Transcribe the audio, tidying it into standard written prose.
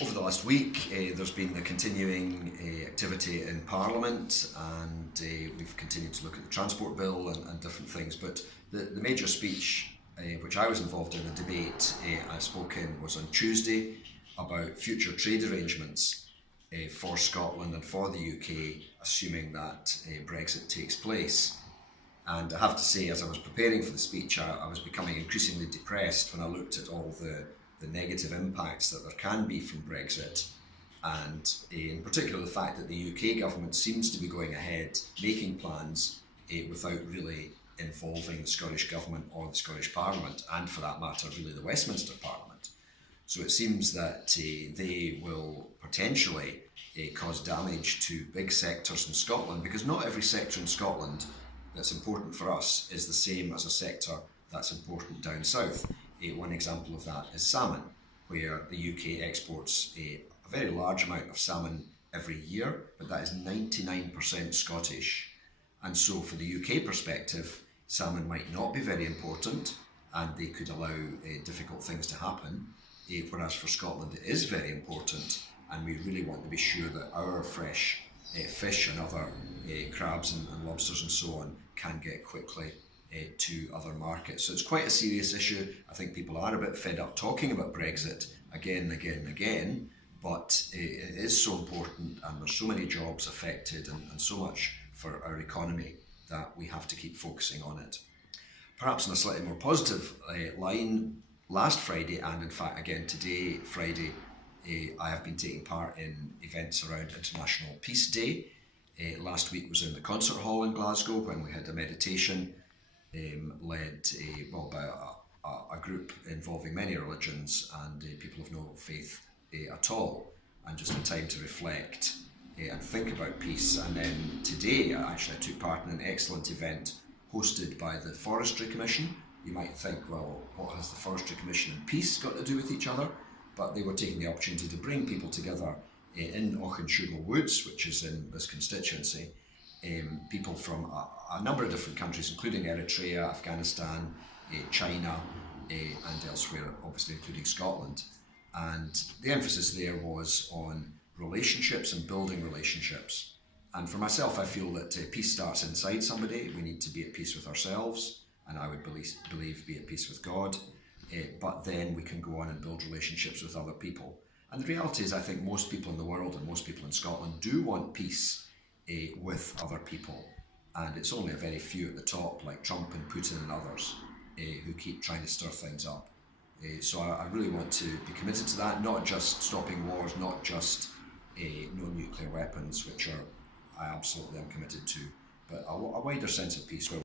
Over the last week, there's been the continuing activity in Parliament, and we've continued to look at the transport bill and different things. But the major speech, which I was involved in, the debate I spoke in, was on Tuesday about future trade arrangements for Scotland and for the UK, assuming that Brexit takes place. And I have to say, as I was preparing for the speech, I was becoming increasingly depressed when I looked at all the negative impacts that there can be from Brexit, and in particular the fact that the UK government seems to be going ahead making plans without really involving the Scottish government or the Scottish Parliament, and for that matter really the Westminster Parliament. So it seems that they will potentially cause damage to big sectors in Scotland, because not every sector in Scotland that's important for us is the same as a sector that's important down south. One example of that is salmon, where the UK exports a very large amount of salmon every year, but that is 99% Scottish. And so for the UK perspective, salmon might not be very important, and they could allow difficult things to happen, whereas for Scotland it is very important, and we really want to be sure that our fresh fish and other crabs and lobsters and so on can get quickly to other markets. So it's quite a serious issue. I think people are a bit fed up talking about Brexit again and again and again, but it is so important, and there's so many jobs affected and so much for our economy that we have to keep focusing on it. Perhaps on a slightly more positive line, last Friday, and in fact again today, Friday, I have been taking part in events around International Peace Day. Last week was in the concert hall in Glasgow when we had a meditation led by a group involving many religions and people of no faith at all, and just a time to reflect and think about peace. And then today I took part in an excellent event hosted by the Forestry Commission. You might think, well, what has the Forestry Commission and peace got to do with each other? But they were taking the opportunity to bring people together in Auchensugal Woods, which is in this constituency, people from a number of different countries, including Eritrea, Afghanistan, China, and elsewhere, obviously including Scotland. And the emphasis there was on relationships and building relationships. And for myself, I feel that peace starts inside somebody. We need to be at peace with ourselves, and I would believe be at peace with God. But then we can go on and build relationships with other people. And the reality is, I think most people in the world and most people in Scotland do want peace with other people. And it's only a very few at the top, like Trump and Putin and others, who keep trying to stir things up. So I really want to be committed to that, not just stopping wars, not just no nuclear weapons, which I absolutely am committed to, but a wider sense of peace where